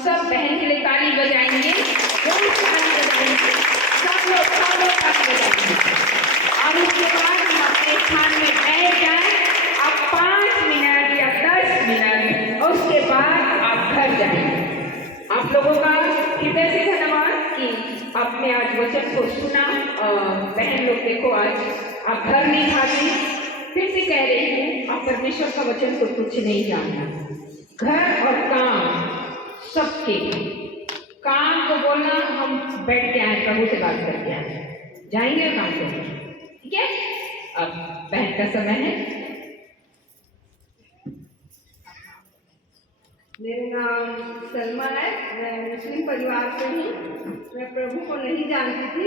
सब बहन के लिए ताली बजाएंगे, जरूर ताली बजाएंगे, सब लोग ताली बजाएंगे। और उसके बाद हम अपने स्थान में बैठ जाए। आप 5 मिनट या 10 मिनट और उसके बाद आप घर जाएंगे। आप लोगों का हृदय से धन्यवाद कि आपने आज वचन को सुना। बहन लोग देखो, आज आप घर नहीं भागी। फिर से कह रही हूँ, आप परमेश्वर का वचन को कुछ नहीं जानना। घर और काम, सबके काम को बोलना हम बैठ के आए, प्रभु से बात करके आए, जाएंगे काम करने, ठीक है। अब बहन का समय है। मेरा नाम सलमा है, मैं मुस्लिम परिवार से हूँ। मैं प्रभु को नहीं जानती थी,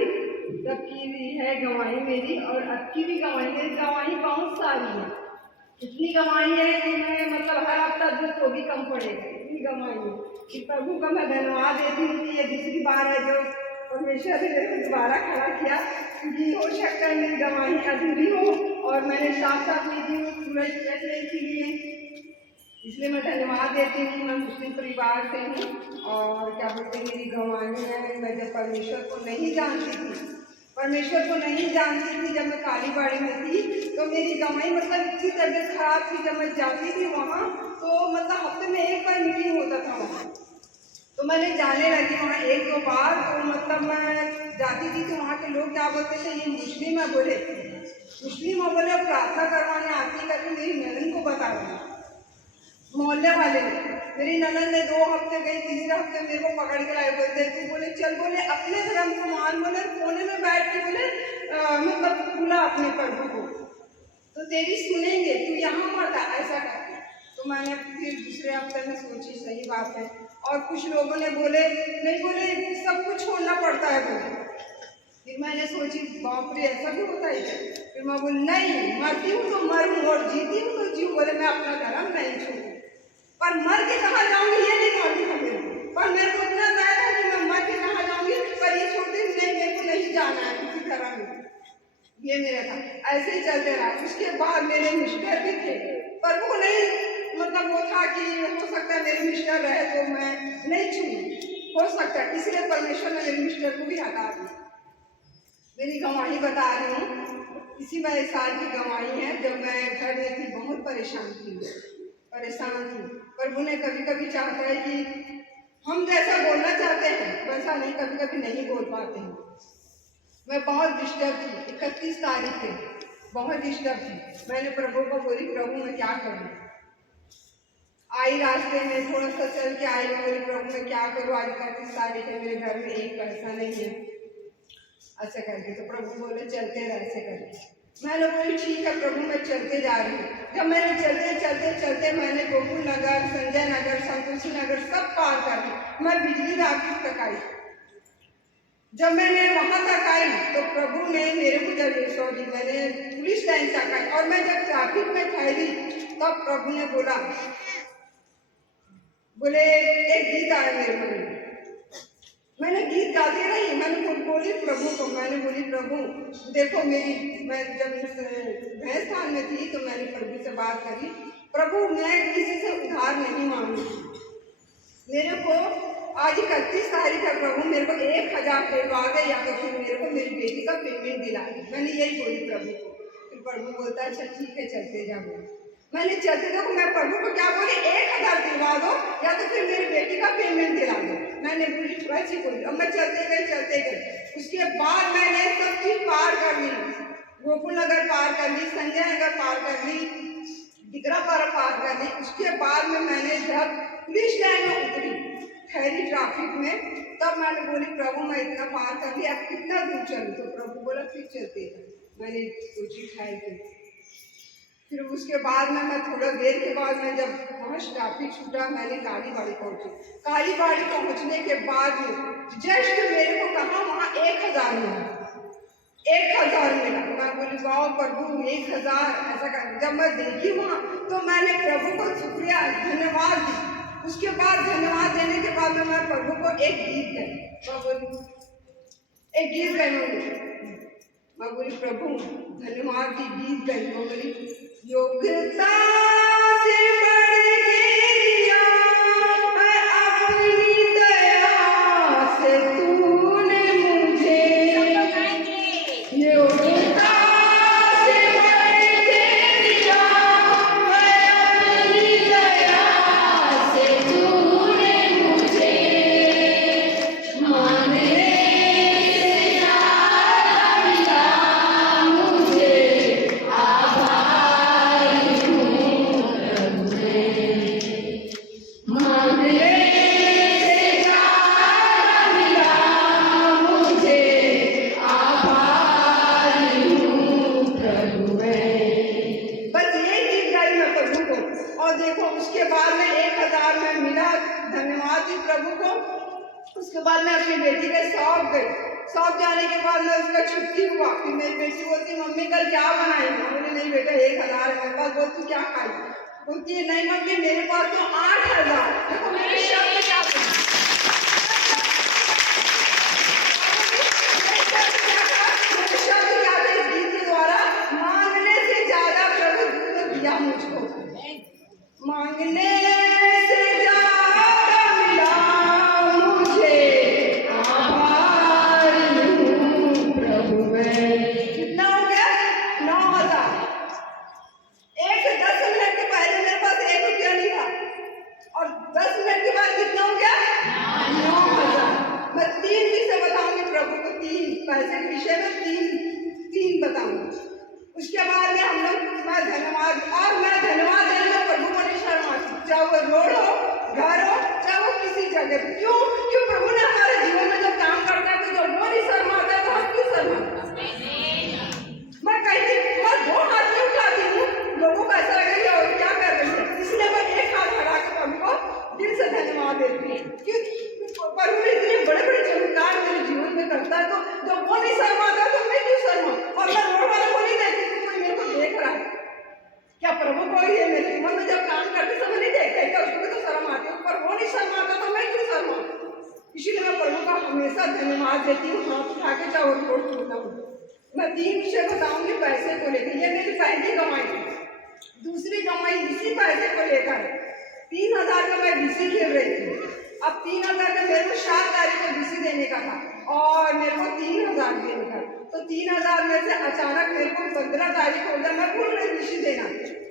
तब की भी है गवाही मेरी, और अब की भी गवाही। मेरी गवाही बहुत सारी है, इतनी गवाही है कि मैं मतलब हर हफ्ता दूध को भी कम पड़ेगा, इतनी गवाही है कि प्रभु का मैं धन्यवाद देती हूँ कि ये दूसरी बार है जो परमेश्वर ने मेरे को दोबारा खड़ा किया, क्योंकि हो सकता है मेरी गवाही अधूरी हो और मैंने साफ साफ नीति सूरज फैसले के लिए, इसलिए मैं धन्यवाद देती हूँ कि मैं मुस्लिम परिवार से हूँ। और क्या बोलते हैं, मेरी गवाही है, मैं जब परमेश्वर को नहीं जानती थी, जब मैं कालीबाड़ी में थी, तो मेरी गवाही मतलब इतनी तबीयत खराब थी। जब मैं जाती थी वहाँ, तो मतलब हफ्ते में एक बार मीटिंग होता था वहाँ, तो मैंने जाने लगी वहाँ 1-2 बार। तो मतलब मैं जाती थी तो वहाँ के लोग क्या बोलते थे, ये मुस्लिम है बोले, प्रार्थना करवाने आती करके मेरी ननद को बता दी, मोहल्ले वाले ने। मेरी ननद ने 2 हफ्ते गई, तीसरे हफ्ते मेरे को पकड़ के लाए, बोलते तू बोले चल, बोले अपने धर्म को मान, बोले कोने में बैठ के बोले मतलब बुला अपने प्रभु को, तो तेरी सुनेंगे, तू यहाँ मत आ, ऐसा करके। तो मैंने फिर दूसरे हफ्ते में सोची सही बात है। और कुछ लोगों ने बोले नहीं, बोले सब कुछ छोड़ना पड़ता है बोले। फिर मैंने सोची बाप रे, ऐसा भी होता है। फिर मैं बोली नहीं, मरती हूँ तो मरूँ और जीती हूँ तो जीऊँ, बोले मैं अपना धर्म नहीं छोड़ूँ। पर मर के कहाँ जाऊँगी ये नहीं मालूम था मेरे को, पर मेरे को इतना तय था कि मैं मर के कहाँ जाऊँगी, पर ये छोड़ती नहीं, मेरे को नहीं जाना है किसी तरह में, ये मेरा था। ऐसे ही चलते रहा। उसके बाद मेरे मिस्टर भी थे, पर वो नहीं मतलब वो था कि हो सकता है मेरे मिस्टर रहे तो मैं नहीं छूँ, हो सकता है, इसलिए परमेश्वर ने मेरे मिस्टर को भी हटा दिया। मेरी गवाही बता रही हूँ, इसी मेरे साल की गवाही है। जब मैं घर में थी बहुत परेशान थी, प्रभु ने कभी कभी चाहता है कि हम जैसा बोलना चाहते हैं वैसा नहीं, कभी कभी नहीं बोल पाते हैं। मैं बहुत डिस्टर्ब थी, 31 तारीख पे बहुत डिस्टर्ब थी। मैंने प्रभु को बोली, प्रभु मैं क्या करूँ। आई रास्ते में थोड़ा सा चल के आई, बोली प्रभु मैं क्या करूँ, आज 31 तारीख है, मेरे घर में एक पैसा नहीं है, ऐसे करके। तो प्रभु बोले चलते रह, ऐसे करके। मैंने बोली ठीक है प्रभु, मैं चलते जा रही हूँ। जब मैंने चलते मैंने गोकुल नगर, संजय नगर, संतोषी नगर सब पार कर दी। मैं बिजली ऑफिस तक आई। जब मैंने वहाँ तक आई तो प्रभु ने मेरे को मैंने पुलिस लाइन तक आई, और मैं जब ट्रैफिक में ठहरी तब प्रभु ने बोले एक गीत आया मेरे को। मैंने गीत गाती रही। मैंने बोली प्रभु को, मैंने बोली प्रभु देखो मैं जब भैंस स्थान में थी तो मैंने प्रभु से बात करी, प्रभु मैं किसी से उधार नहीं मांगी, मेरे को आज 31 तारीख है, प्रभु मेरे को 1000 पेवा गए या तो फिर मेरे को मेरी बेटी का पेमेंट दिला। मैंने यही बोली प्रभु को। फिर प्रभु बोलता है अच्छा ठीक है चलते जाओ। मैंने चलते जाओ, मैं प्रभु को क्या बोली, 1000 दिलवा दो या तो फिर मेरी बेटी का पेमेंट दिला दो। मैंने बोली वैसी बोली, और मैं चलते गए। उसके बाद मैंने सब चीज पार कर ली, गोकुल नगर पार कर ली, संजय नगर पार कर ली, डिगरा पार कर ली। उसके बाद में मैंने जब पुलिस लाइन में उतरी, ठहरी ट्रैफिक में, तब मैंने बोली प्रभु मैं इतना पार कर लिया, अब कितना दूर चलूं। तो प्रभु बोला फिर चलते। मैंने सोची ठहर के, फिर उसके बाद में मैं थोड़ा देर के बाद में जब वहाँ ट्रैफिक छूटा, मैंने कालीबाड़ी पहुंची। कालीबाड़ी पहुंचने के बाद जस्ट मेरे को कहा वहाँ 1000 मिला। 1000 मिला। मैं बोली वाह प्रभु 1000 ऐसा कर। जब मैं देखी वहाँ तो मैंने प्रभु को शुक्रिया धन्यवाद दी। उसके बाद धन्यवाद देने के बाद में मैं प्रभु को एक गीत गाई। मैं बोली प्रभु धन्यवाद की गीत गाई। मैं बोली योग्यता से बढ़ गया मैं अपनी थी प्रभु को। उसके बाद मैं अपनी बेटी के सौंप गई। सौंप जाने के बाद में उसका छुट्टी हुआ। फिर मेरी बेटी बोलती मम्मी कल क्या बनाई? मैं बोली नहीं बेटा 1000 है मेरे पास। बोल तू क्या खाई? बोलती है नहीं मम्मी मेरे पास तो 8000। देखो मेरे शब्द क्या शब्द क्या थे इस गीत के द्वारा? मांगने से ज्यादा प्रभु दूध दिया मुझको, मांगने से ज्यादा मिला मुझे, आभारी हूँ प्रभु मैं। कितना हो गया? 9000। 1 से 10 मिनट के पहले मेरे पास 1 रुपया नहीं था और 10 मिनट के बाद कितना हो गया? 9000। मैं 3 विषय बताऊंगी प्रभु को, 3 पैसे के विषय में 3 बताऊंगी। उसके बाद में हम लोग मैं धन्यवाद देने में प्रभु को नहीं शर्माती, चाहे वो रोड हो, घर हो, चाहे वो किसी जगह पे। क्यों? प्रभु ने हमारे जीवन में जो काम करता है तो वो नहीं शर्माता तो हम क्यों शर्माते? मैं कहती मैं 2 हाथ नहीं उठाती हूँ, लोगों को ऐसा लगेगा और क्या कर रही है, इसलिए मैं 1 हाथ बढ़ा के प्रभु को दिल से धन्यवाद देती हूँ। क्योंकि प्रभु ने इतने बड़े-बड़े चमत्कार मेरे जीवन में करता है तो जब वो नहीं शर्माता तो मैं क्यों शर्माऊं? और मैं रोड वाले को नहीं देखती कि कोई मेरे को देख रहा है। क्या प्रभु को ये मेरे जीवन में जब काम करते समय नहीं देखते क्या? उसको भी तो शर्म आती है, पर वो नहीं शर्माता तो मैं क्यों शर्माऊं? इसीलिए मैं प्रभु का हमेशा धन्यवाद देती हूँ, हाथ उठा के चाहे रोड छूता हूँ। मैं 3 विषय बताऊंगी पैसे को लेकर। ये मेरी पहली कमाई थी। दूसरी कमाई इसी पैसे को लेकर 3000 का मैं बीसी खेल रही थी। अब 3000 का मेरे को 7 तारीख को बीसी देने का था और मेरे को 3000 देने का। तो 3000 में से अचानक मेरे को 15 तारीख को मैं भूल रही बीसी देना।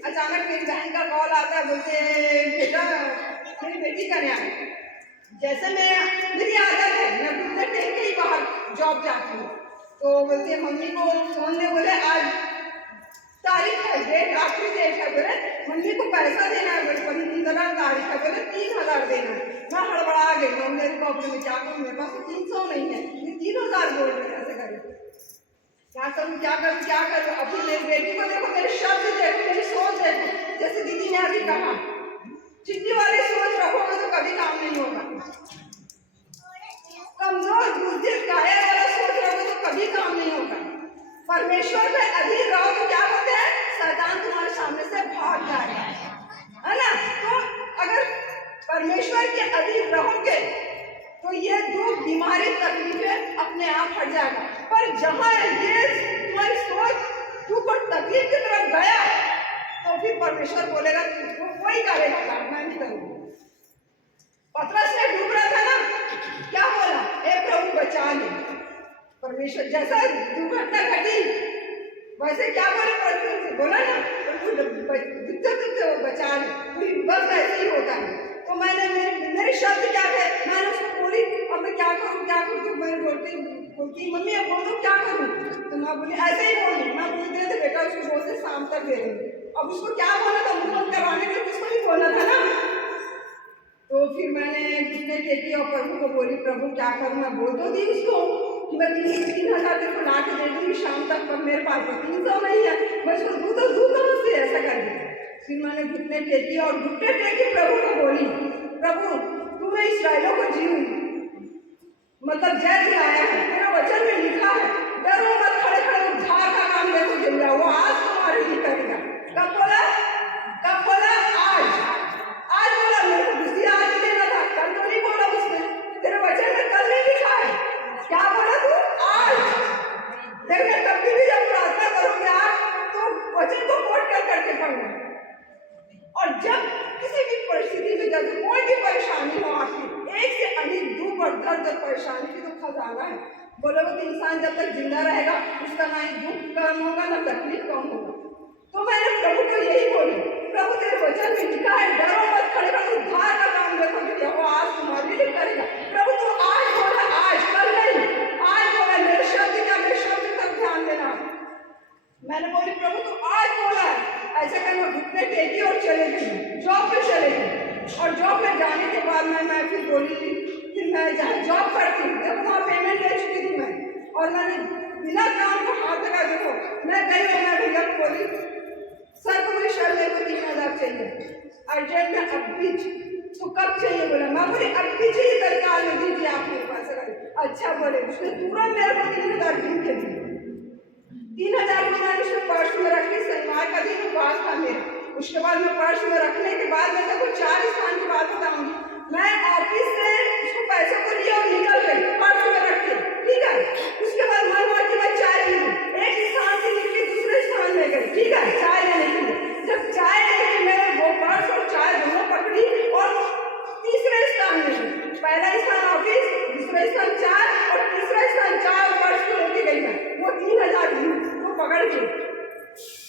अचानक मेरी बहन का कॉल आता है, बोलते बेटा मेरी बेटी का न्याय। जैसे मेरी आदत है मैं घूमने टेक के ही बाहर जॉब जाती हूँ, तो बोलते मम्मी को फोन में बोले आज तारीख है, डेट आखिरी डेट है, बोले मम्मी को पैसा देना है, 15 तारीख है, बोले 3000 देना है। मैं हड़बड़ा गई, मैं मेरे को अपने में क्या करूँ, मेरे पास तो 300 नहीं है, ये 3000 बोल रहे कैसे करें? क्या करूँ? अभी मेरी बेटी को देखो, मेरे शब्द देखो, मेरी सोच देखो। जैसे दीदी ने अभी कहा चिट्ठी वाली सोच रखोगे तो कभी काम नहीं होगा। कमजोर बुद्धिर काया वाला सोच रखोगे तो कभी काम नहीं होगा। परमेश्वर में अधीन रहो तो क्या होता है? शैतान तुम्हारे सामने से भाग जाएगा, है ना? तो अगर परमेश्वर के अधीन रहोगे तो ये दुख, बीमारी, तकलीफें अपने आप हट जाएगा। पर जहाँ ये तुम्हारी सोच दुख और तकलीफ की तरफ गया तो फिर परमेश्वर बोलेगा कोई करेगा काम, मैं नहीं करूँगा। पतरस ने डूब रहा था ना, क्या बोला? हे प्रभु बचा ले। परमेश्वर जैसा दुर्घटना घटी वैसे क्या बोले? परमेश्वर बोला ना दुखते वो बचा ले, बस ऐसे ही होता है। तो मैंने मेरे शब्द क्या थे, मैंने उसको बोली अब मैं क्या करूँ? तो मैं बोलती मम्मी अब बोलो क्या करूँ? तो मैं बोली ऐसे ही बोली, मैं बोलते थे बेटा उसको बोलते शाम तक दे देंगे। अब उसको क्या बोला था? मुंह बंद करवाने के लिए उसको नहीं बोला था ना। तो फिर मैंने घुटने टेकी और प्रभु को बोली प्रभु क्या करूँ? मैं बोल तो दी उसको कि मैं 3000 तेरे को ला के दे दूँगी शाम तक, पर मेरे पास तो 300 नहीं है, मैं उसको दूँ कहाँ से? ऐसा कर दी। फिर मैंने घुटने टेकी और घुटने टेकी प्रभु को बोली प्रभु तूने इस्राएलों को मतलब जय दिलाया है, तेरे वचन में लिखा है डरो मत, खड़े खड़े उद्धार का काम देखो चल रहा, वो आज तुम्हारे लिए करेगा। कब बोला? आज बोला। मेरे को दूसरी आज देना था, कल तो नहीं बोला उसने, तेरे वचन में कल नहीं लिखा है। क्या बोला तू? आज। देखना कभी भी जब प्रार्थना करोगे आप तो वचन को कोट करके पढ़ना। और जब किसी भी परिस्थिति में जब कोई भी परेशानी हो आपकी, एक से अधिक दुख और दर्द और परेशानी की तो खजाना है। बोलो कि इंसान जब तक जिंदा रहेगा उसका ना ही दुख कम होगा ना तकलीफ कम होगा। तो मैंने प्रभु को यही बोली प्रभु तेरे वचन में लिखा है डरो मत, खड़े खड़े उद्धार का काम देखो कि वो आज तुम्हारे लिए करेगा। प्रभु तू आज बोला, आज कल नहीं, आज बोला। मेरे शब्द तक ध्यान देना। मैंने बोली प्रभु तू आज बोला है, ऐसे करना। घुटने टेकी और चले गई, जॉब पे चले गई। और जॉब में जाने के बाद मैं फिर बोली थी, फिर मैं जहाँ जॉब करती हूँ जब वहाँ पेमेंट ले चुकी थी मैं, और मैंने बिना काम को हाथ लगा देखो मैं गई और मैं भैया को बोली सर को मेरी शर्ट मेरे को 3000 चाहिए अर्जेंट में, अब बीच उसको कब चाहिए बोला, मैं बोली अभी चाहिए तत्काल में दीजिए आप मेरे पास। अगर अच्छा बोले उसने तुरंत मेरे को 3,000 दिन के दिए। 3,000 को मैंने उसको पर्स में रख ली। शनिवार का दिन उपवास था मेरा। उसके बाद में पर्स में रखने के बाद मैं देखो 4 स्थान की बात बताऊंगी। मैं ऑफिस से उसको पैसे को लिया और निकल गई पर्स में रख के, ठीक है। उसके बाद मन हुआ कि मैं चाय पी लूं, एक स्थान से निकली दूसरे स्थान में गई, ठीक है, चाय लेने के लिए। जब चाय लेके मैं वो पर्स और चाय दोनों पकड़ी और तीसरे स्थान में गई। पहला स्थान ऑफिस, दूसरा स्थान चाय और तीसरा स्थान चाय और पर्स को लेके गई मैं। वो 3,000 को पकड़ के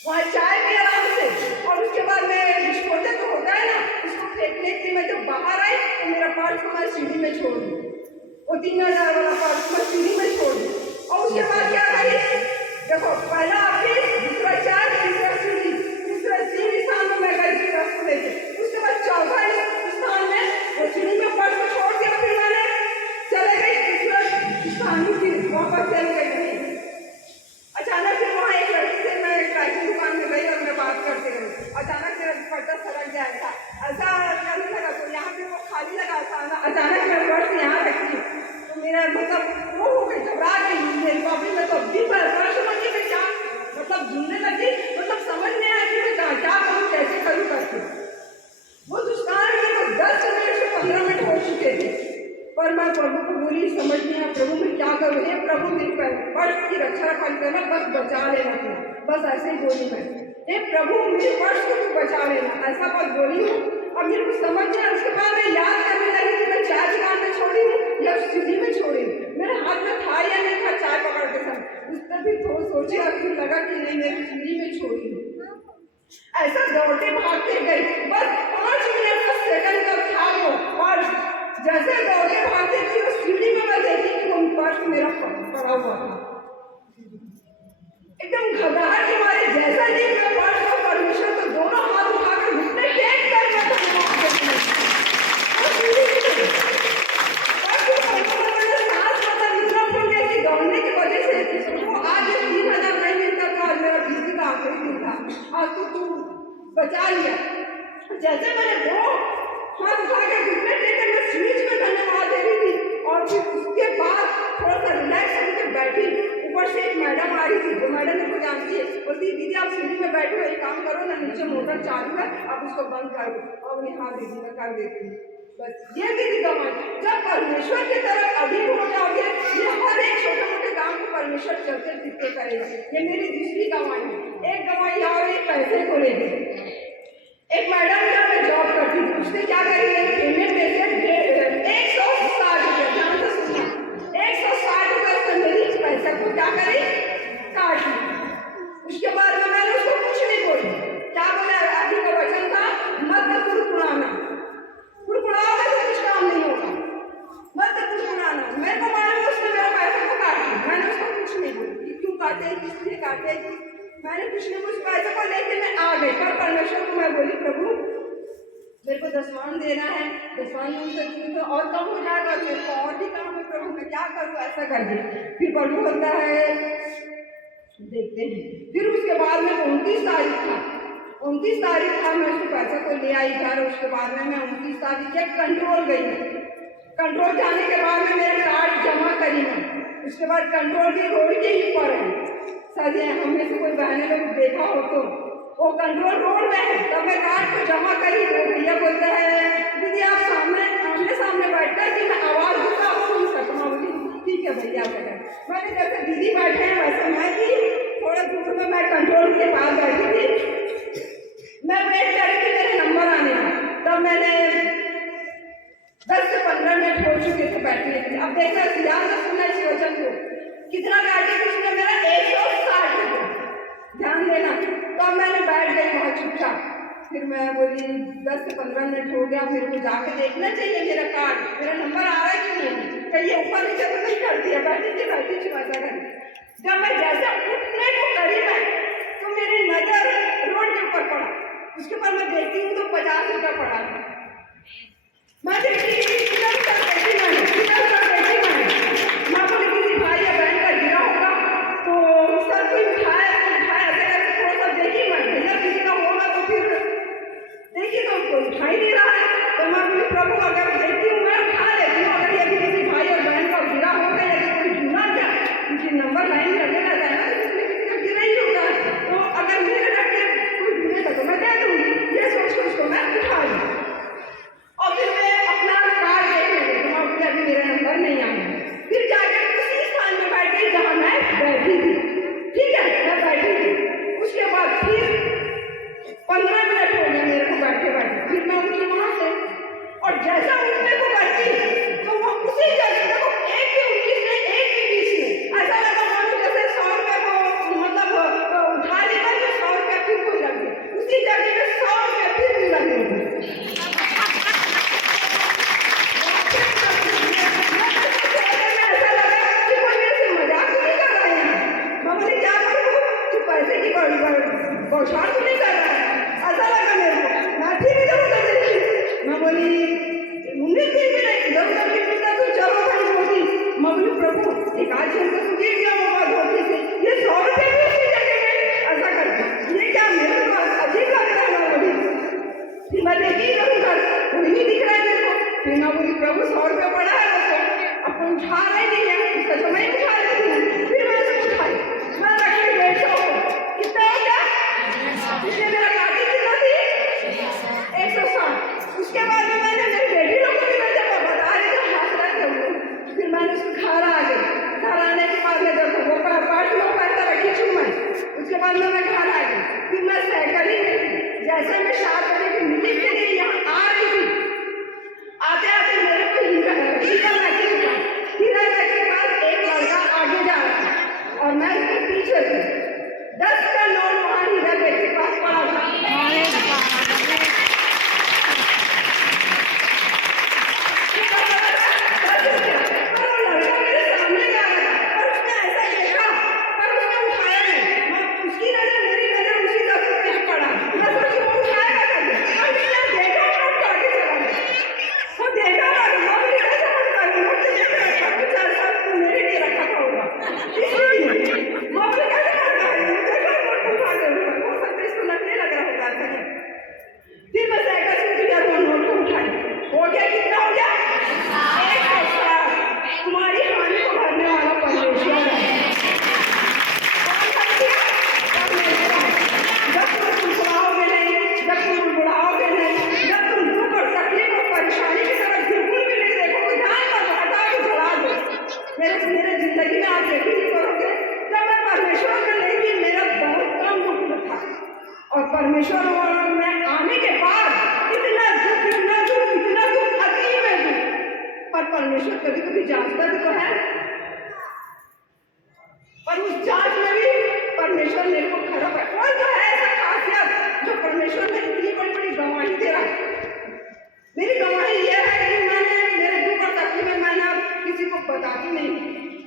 वहाँ चाय भी आराम से, और उसके बाद में विस्फोटक तो होता है ना, उसको फेंकने के लिए मैं जब बाहर आई तो मेरा पर्स को मैं सीढ़ी में छोड़ दी। वो 3,000 वाला पर्स मैं सीढ़ी में छोड़ दी। और उसके बाद क्या करी, देखो पहला ऑफिस, दूसरा चाय, तीसरा सीढ़ी, तीसरा 3 स्थान में मैं गई पर्स को लेके। उसके बाद चौथा स्थान में वो सीढ़ी में पर्स को छोड़ दिया। फिर मैंने चले गई तीसरा स्थान में, फिर वापस चले गई। अचानक से वहाँ एक लड़की से मैं राइटिंग दुकान में गई और मैं बात करते रही। अचानक मेरा दुपट्टा सरक गया था, ऐसा लगने लगा। तो यहाँ पे वो खाली लगा था ना, अचानक मैं पर्स यहाँ रखी तो मेरा मतलब वो हो गई, घबरा गई। मेरी कॉपी में तो भी पर्स लगी, मैं क्या मतलब झूमने लगी, मतलब समझ नहीं आया कि मैं क्या करूँ, कैसे करूँ करके। वो दुष्काल में तो 10 मिनट से 15 मिनट हो चुके थे, पर मैं प्रभु को बोली समझ नहीं आया प्रभु मैं क्या करूँ। हे प्रभु मेरी पर्स की रक्षा रखा करना, बस बचा लेना तू, बस ऐसे ही बोली मैं। हे प्रभु मेरे पर्स को तू बचा लेना, ऐसा बस बोली हूँ। अब मेरे को समझ नहीं आया। उसके बाद मैं याद करने लगी कि मैं चाय दुकान में छोड़ी हूँ या सीढ़ी में छोड़ी हूँ, मेरे हाथ में था या नहीं था चाय पकड़ते समय। उस पर भी थोड़ा सोची और फिर लगा कि नहीं मेरी सीढ़ी में छोड़ी हूँ। ऐसा दौड़ते भागते गई, बस 5 मिनट का सेकंड का था वो पर्स। जैसे दौड़ते भागते गई उस सीढ़ी में मैं देखी कि वो पर्स मेरा पड़ा हुआ था। एकदम घबराहट के मारे जैसा ही मैं पर्स को परमिशन तो दोनों हाथ उठाकर घुटने टेक कर दौड़ने की वजह से वो आज 3,000 नहीं मिलता था, आज मेरा 20 का आखिरी दिन था। आज तो तू बचा लिया। जैसे मैंने दो हाथ उठा के घुटने टेके मैं स्विच में धन्यवाद दे रही थी, और फिर उसके बाद थोड़ा सा रिलैक्स होकर बैठी। ऊपर से एक मैडम आ रही थी, वो मैडम मेरे को जानती है, बोलती दीदी आप सीढ़ी में बैठो, एक काम करो ना, नीचे मोटर चालू है आप उसको बंद कर दो। और यहाँ दीदी मैं कर देती हूँ। बस ये दीदी गवाई, जब परमेश्वर की तरफ अधीन हो जाओगे, ये हर एक छोटे मोटे काम को परमेश्वर चलते फिरते करेगा। ये मेरी दूसरी गवाही है। एक गवाही और एक पैसे को लेके, एक मैडम जब मैं जॉब करती थी, उसने क्या करी पेमेंट देते 160 रुपये, ध्यान से सुनना, 160 रुपये से मेरी पैसे को क्या करी काट ली। उसके बाद में मैंने उसको कुछ नहीं बोली। क्या बोला अभी का वचन था, मत कुड़कुड़ाना, कुड़कुड़ाओगे तो कुछ काम नहीं होगा, मत कुड़कुड़ाना। मेरे को मालूम उसने मेरा पैसा को काट ली, मैंने उसको कुछ नहीं बोली क्यों काटे, किस लिए काटे, मैंने कुछ नहीं। उस पैसे को लेके मैं आ गई, पर परमेश्वर को मैं बोली प्रभु मेरे को दसवान देना है, दसवान उनसे और कम हो जाएगा, मेरे को और भी काम है प्रभु मैं क्या करूँ, ऐसा कर दी। फिर प्रभु होता है देखते हैं। फिर उसके बाद में 29 तारीख था, 29 तारीख था, मैं उसके पैसे को ले आई घर। उसके बाद में मैं 29 तारीख के कंट्रोल गई। कंट्रोल जाने के बाद में मेरा कार्ड जमा करी मैं। उसके बाद कंट्रोल भी रोड के ही पर है, शायद हमने से कोई बहने लोग देखा हो तो वो कंट्रोल रोड में है। तब मैं कार्ड को जमा करी तो भैया बोलता है दीदी आप सामने आमने सामने बैठकर कि मैं आवाज़ दूंगा आपको नहीं सकता। बोली ठीक है भैया बैठा। मैंने जैसे दीदी बैठे हैं वैसे मैं थी, थोड़ा दूर में मैं कंट्रोल के पास बैठी थी, मैं वेट कर रही थी मेरे नंबर आने का। तब मैंने 10 से 15 मिनट हो चुके थे बैठने के लिए। अब देखना ध्यान से सुनना इस वचन को, कितना काटे उसने मेरा 160 रुपये, ध्यान देना। तो अब मैंने बैठ गई वहाँ चुपचाप। फिर मैं बोली 10 से 15 मिनट हो गया, मेरे को जाके देखना चाहिए मेरा कार्ड, मेरा नंबर आ रहा है कि नहीं, कहीं ऊपर नीचे तो नहीं कर दिया, बैठी थी वैसा कर। जब मैं जैसे उठने को करी मैं, तो मेरी नजर रोड के ऊपर पड़ा। उसके ऊपर मैं देखती हूँ तो 50 रुपया पड़ा है। मैं देखती किधर तक बैठी मैं बोली किसी भाई या बहन का गिरा होगा तो सर कोई उठाया ऐसे करके थोड़ा सा देखी मैं, भैया किसी का होगा तो फिर देखिए तो कोई उठा ही नहीं रहा है। तो मैं बोली बाद में मैं घर आ गई, फिर मैं साइकिल ही में थी। जैसे मैं 7 बजे की मीटिंग के लिए यहाँ आ रही थी, आते आते मेरे को हीरा मैके के पास एक लड़का आगे जा रहा था और मैं उसके पीछे थी। 10 का नोट वहाँ हीरा मैके के पास पड़ा था। फिर मैं साइकिल से उठ गया, वो नोट को उठाई, हो गया कितना हो गया 160। तुम्हारी हानि को भरने वाला परमेश्वर है। जब तुम फुसलाओगे नहीं, जब तुम बुढ़ाओगे नहीं, जब तुम दुख और तकलीफ और परेशानी की तरफ बिल्कुल भी नहीं देखोगे, ध्यान पर हटा के जला दो। मेरे जिंदगी में आप यही नहीं करोगे। जब मैं परमेश्वर में नहीं थी, मेरा बहुत कम दुख था, और परमेश्वर में आने के बाद इतना दुख अति में दुख। पर परमेश्वर कभी कभी जांचता भी तो है, और उस जांच में भी परमेश्वर मेरे को खड़ा है। और जो है ऐसा खासियत जो परमेश्वर ने इतनी बड़ी बड़ी गवाही दे रहा है। मेरी गवाही यह है कि मैंने मेरे दुख और तकलीफ में मैंने किसी को बताती नहीं,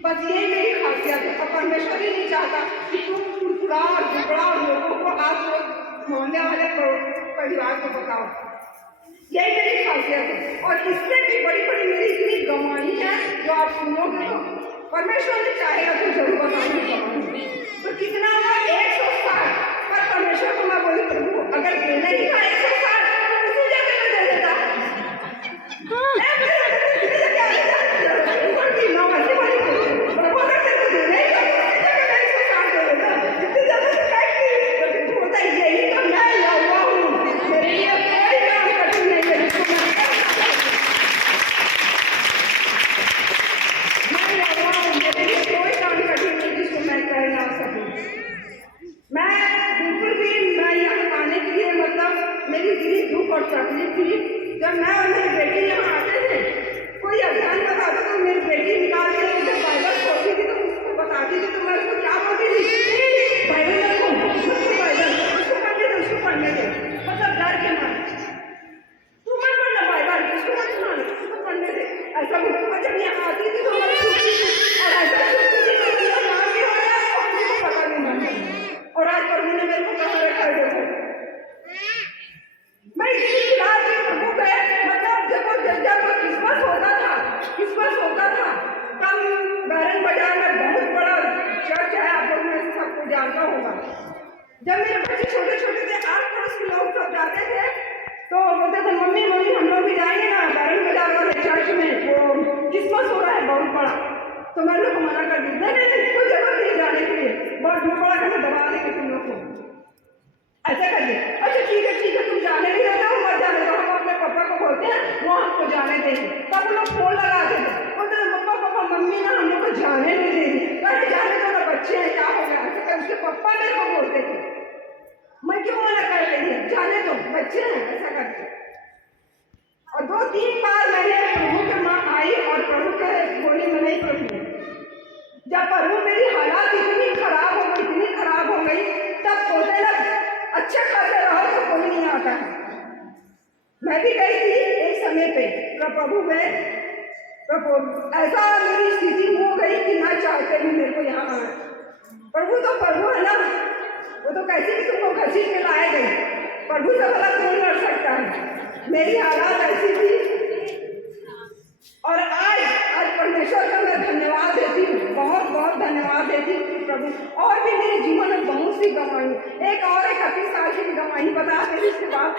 बस यही मेरी खासियत है। और परमेश्वर ही नहीं चाहता कि तुम टुकड़ा और लोगों को आप मोहल्ले वाले परिवार को बताओ। यही मेरी खासियत है, और इससे भी बड़ी बड़ी मेरी इतनी गवाही है जो आप सुनोगे तो परमेश्वर ने चाहेगा तो जरूर बताऊंगी। तो कितना हुआ 160। पर परमेश्वर को मैं बोली, प्रभु अगर देना ही था 160 तो उसी जगह में दे देता। यही तो मैं हुआ हूँ, मेरे लिए कोई काम कठिन नहीं है जिसको मैं कर ना सकूं। मैं बिल्कुल भी मैं यहाँ आने के लिए मतलब मेरी इतनी दुख और तकलीफ थी। जब मैं और मेरी बेटी यहाँ आते थे, कोई अभियान बताता तो मेरी बेटी निकाल के मुझे बाइबल खोलती थी, तो उसको बताती थी, तो मैं उसको क्या बोलती थी, बाइबल रखो, उसको पढ़ने दे, मतलब डर के मारे तुम मत पढ़ना बाइबल, उसको मत सुनाना, उसको पढ़ने दे, ऐसा बोलती। जब यहाँ आती थी तो मैं और ऐसा नाम भी हो गया और मुझे पता नहीं लगा। और आज प्रभु ने मेरे को कहाँ रखा है देखो, मैं इतनी खिलाफ थी प्रभु पे। मतलब जब क्रिसमस होता था तब बैरन बाजार में बहुत बड़ा चर्च है, आप लोग में सबको जानता होगा। जब मेरे बच्चे छोटे छोटे थे, आस पड़ोस के लोग सब जाते थे तो बोलते थे मम्मी हम लोग भी जाएंगे ना बैरन बाजार वाले चर्च में, वो क्रिसमस हो रहा है बहुत बड़ा। तो मैं लोग को मना कर दी, नहीं कोई जरूरत नहीं जाने के लिए, बहुत धूप बड़ा करके दबा देंगे तुम लोग को, ऐसा करिए। अच्छा ठीक है तुम जाने भी रहते हो, मत जाने दो, हम अपने पापा को बोलते हैं वो हमको जाने देंगे। तब लोग फोन लगाते थे, बोलते थे पापा मम्मी ना हम लोग को जाने नहीं देंगे। कहीं जाने दो ना, बच्चे हैं, क्या हो गया। उसके पापा मेरे को बोलते थे, मैं क्यों मना कर रही है, जाने दो बच्चे हैं, ऐसा करके। और 2-3 बार मैंने प्रभु के माँ आई और प्रभु के बोली में नहीं प्रभु, जब प्रभु मेरी हालात इतनी खराब हो गई तब बोलते ना अच्छे खासे रहो तो कोई नहीं आता है। मैं भी गई थी एक समय पे प्रभु में, ऐसा मेरी स्थिति हो गई कि ना चाहते भी मेरे को यहाँ आना। प्रभु तो प्रभु है ना, वो तो कैसे भी तुमको घसीट के लाए गए, प्रभु से भला कौन लड़ सकता है। मेरी हालात ऐसी थी, और आज परमेश्वर का मैं धन्यवाद देती हूँ, बहुत धन्यवाद देती हूँ प्रभु। और भी मेरे जीवन में बहुत सी गवाही, एक 31 साल की गवाही बता देती, इसके बाद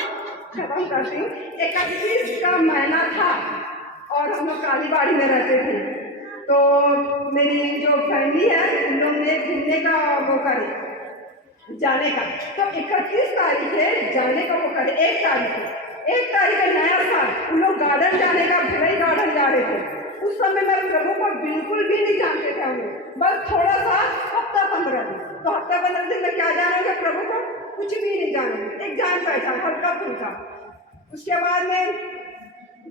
खत्म करती हूँ। 31 का महीना था और हम लोग कालीबाड़ी में रहते थे, तो मेरी जो फैमिली है उन लोग ने घूमने का वो करे, जाने का। तो 31 तारीख है जाने का वो करे, 1 तारीख है नया साल, उन लोग गार्डन जाने का, भलाई गार्डन जा रहे थे। उस समय मैं प्रभु को बिल्कुल भी नहीं जानते थे हम लोग, बस थोड़ा सा हफ्ता 15 दिन। तो हफ्ता 15 दिन में क्या जानोगे प्रभु को? कुछ भी नहीं जानोगे, एक जान पहचान हल्का फुल्का। उसके बाद में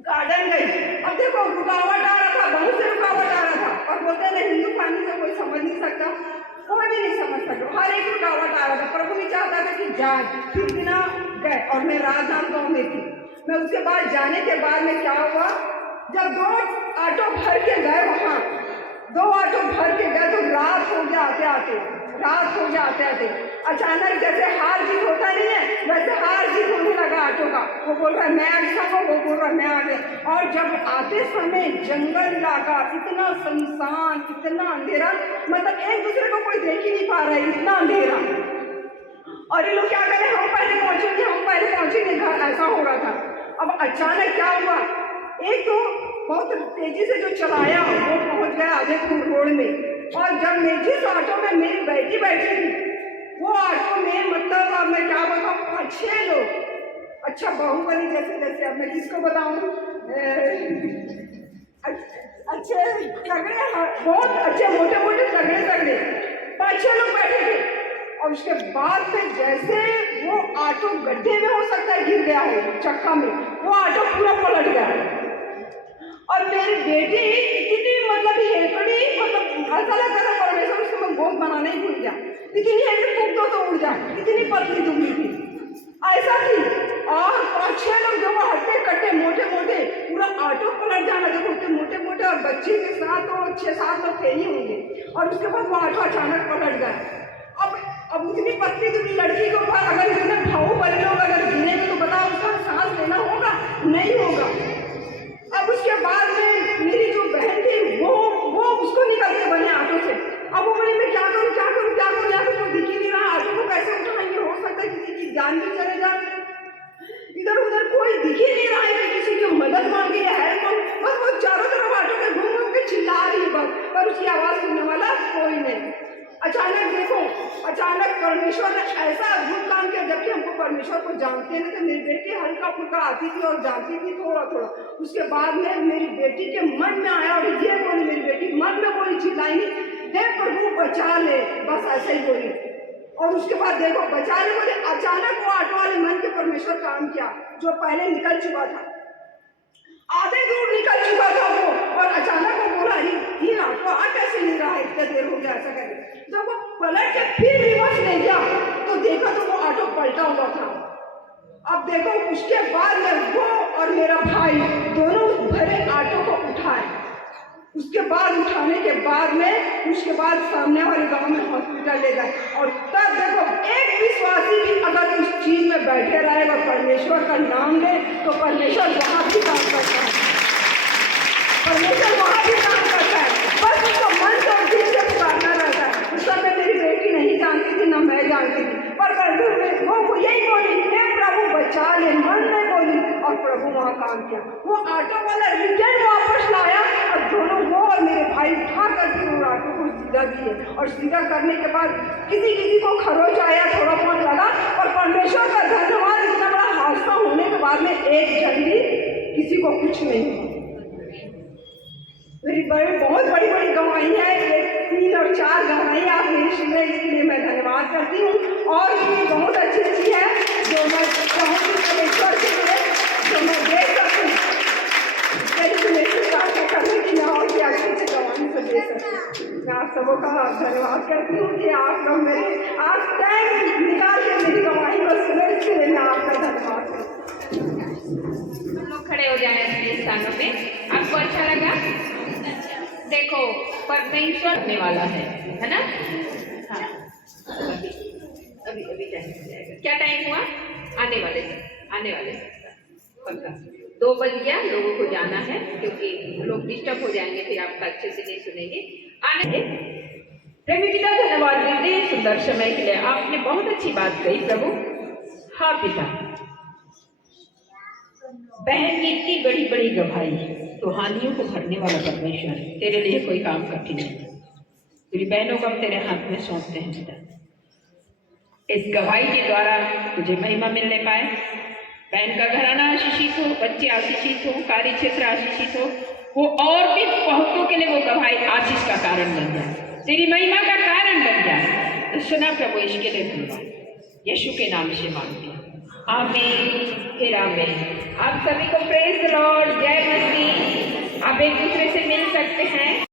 गार्डन गई, अब देखो रुकावट आ रहा था, बहुत से रुकावट आ रहा था, और बोलते हैं हिंदू फैमिली से कोई समझ नहीं सकता, कोई भी नहीं समझ सकता, हर एक रुकावट आ रहा था। प्रभु भी चाहता था कि जाए, फिर बिना गए, और मैं राजधाम गाँव में थी। मैं उसके बाद जाने के बाद में क्या हुआ, जब 2 ऑटो भर के गए वहाँ, 2 ऑटो भर के गए तो रात हो गया आते आते। अचानक जैसे हार जीत होता नहीं है, वैसे हार जीत होने लगा ऑटो का। वो बोल रहा है मैं आगे था, वो बोल रहा है मैं आगे। और जब आते समय जंगल इलाका, इतना सुनसान, इतना अंधेरा, मतलब एक दूसरे को कोई देख ही नहीं पा रहा है, इतना अंधेरा। और ये लोग क्या करें, हम पहले पहुंचेंगे घर, ऐसा हो रहा था। अब अचानक क्या हुआ, एक तो बहुत तेजी से जो चलाया वो पहुंच गया आदिपुर रोड में, और जब मैं जिस ऑटो में मेरी बेटी बैठी थी, वो ऑटो में मतलब अब मैं क्या बताऊँ, 5-6 लोग, अच्छा बाहुबली जैसे, अब मैं किसको बताऊँ, अच्छे तगड़े, बहुत अच्छे मोटे तगड़े 5-6 लोग बैठे थे। और उसके बाद फिर जैसे वो ऑटो गड्ढे में हो सकता है गिर गया हो, चक्का में, वो ऑटो पूरा पलट गया। और मेरी बेटी इतनी मतलब हेकड़ी, मतलब ऐसा लगता था परमेश्वर उसको मैं गोद बनाना ही भूल गया, इतनी हेकड़ी फूक दो तो उड़ जाए, इतनी पतली दुबली थी, ऐसा थी। और 5-6 लोग जो हट्टे कट्टे मोटे पूरा ऑटो पलट जाना, देखो उतने मोटे, और बच्चे के साथ तो 6-7 लोग थे ही होंगे। और उसके बाद वो ऑटो अचानक पलट गया। अब उतनी पतली दुबली लड़की के ऊपर अगर इतने बाहुबली लोग अगर गिरेंगे तो बताओ उसका सांस लेना होगा, नहीं होगा। अब उसके बाद में मेरी जो बहन थी वो उसको निकलते बने ऑटो से। अब वो बोली मैं क्या करूँ, यहाँ तो कोई दिख ही नहीं रहा, ऑटो को कैसे उठाएंगे, हो सकता है किसी की जान भी चले जाए, इधर उधर कोई दिख ही नहीं रहा है कि किसी की मदद मांगी है, बस वो चारों तरफ ऑटो के घूम के चिल्ला रही है बस, पर उसकी आवाज़ सुनने वाला कोई नहीं। अचानक परमेश्वर ने ऐसा अद्भुत काम किया, जबकि हमको परमेश्वर को जानते नहीं थे। मेरी बेटी हल्का फुल्का आती थी और जानती थी थोड़ा। उसके बाद में मेरी बेटी के मन में आया, और ये बोली, मेरी बेटी मन में बोली, चिल्लाई, हे प्रभु बचा ले, बस ऐसे ही बोली। और उसके बाद देखो बचा ले बोले, अचानक वो ऑटो वाले मन के परमेश्वर काम किया, जो पहले निकल चुका था, आधे दूर निकल चुका था वो, और अचानक वो बोला ये ऑटो आ कैसे नहीं रहा है, इतने देर हो गया, ऐसा करके जब वो पलट के फिर रिवर्स ले गया तो देखा तो वो ऑटो पलटा हुआ था। अब देखो उसके बाद में वो और मेरा भाई दोनों उस भरे ऑटो को उठाए। उसके बाद उठाने के बाद में उसके बाद सामने वाले गांव में हॉस्पिटल ले गए। और तब देखो एक विश्वासी भी अगर उस चीज में बैठे रहेगा, परमेश्वर का नाम ले, तो परमेश्वर वहां भी काम करता है, परमेश्वर वहां भी काम करता है। बस उसको मन से और दिल से पुकारना रहता है। उस समय मेरी बेटी नहीं जानती थी, ना मैं जानती थी, पर वो यही बोली, हे प्रभु बचा ले, मन में बोली, और प्रभु वहाँ काम किया। वो ऑटो वाला रिटर्न वापस लाया, और दोनों वो और मेरे भाई उठा करके वो ऑटो को सीधा किए। और सीधा करने के बाद किसी को खरोच आया, थोड़ा बहुत लगा, और परमेश्वर का धन्यवाद, इतना बड़ा हादसा होने के बाद में एक जन भी किसी को कुछ नहीं हुआ। मेरी बहुत बड़ी गवाही है, 3 और 4 गवाही आप मेरी सुने, इसके लिए मैं धन्यवाद करती हूँ। और भी बहुत अच्छी है जो मैं चाहूँगी परमेश्वर के लिए, जो मैं दे सकूँ, करने की मैं और भी अच्छे से गवाही को दे सकूँ। मैं आप सबों का धन्यवाद करती हूँ कि आप लोग मेरे आज टाइम निकाल के मेरी गवाही को सुने, इसके लिए मैं आपका धन्यवाद करती हूँ। हम लोग खड़े हो जाए अपने स्थानों पे। आपको अच्छा लगा? देखो परमेश्वर आने वाला है ना? हाँ, अभी टाइम हो जाएगा। क्या टाइम हुआ? आने वाले पक्का 2 बज गया, लोगों को जाना है, क्योंकि लोग डिस्टर्ब हो जाएंगे, फिर आपका अच्छे से नहीं सुनेंगे। आने प्रेमी पिता, धन्यवाद देते हैं सुंदर समय के लिए। आपने बहुत अच्छी बात कही प्रभु। हाँ पिता, बहन की इतनी बड़ी गवाही, तो हानियों को भरने वाला परमेश्वर, तेरे लिए कोई काम कठिन नहीं। तेरी बहनों को हम तेरे हाथ में सौंपते हैं पिता। इस गवाही के द्वारा तुझे महिमा मिलने पाए, बहन का घराना आशीषित हो, बच्चे आशीषित हो, कार्य क्षेत्र आशीषित हो, वो और भी बहुतों के के लिए वो गवाही आशीष का कारण बन जाए, तेरी महिमा का कारण बन जाए। तो सुना प्रभु, इसके लिए धन्यवाद, यीशु के नाम से मांगते हैं, आमीन फिर आमीन। आप सभी को प्रेज द लॉर्ड, जय मसीह। आप एक दूसरे से मिल सकते हैं।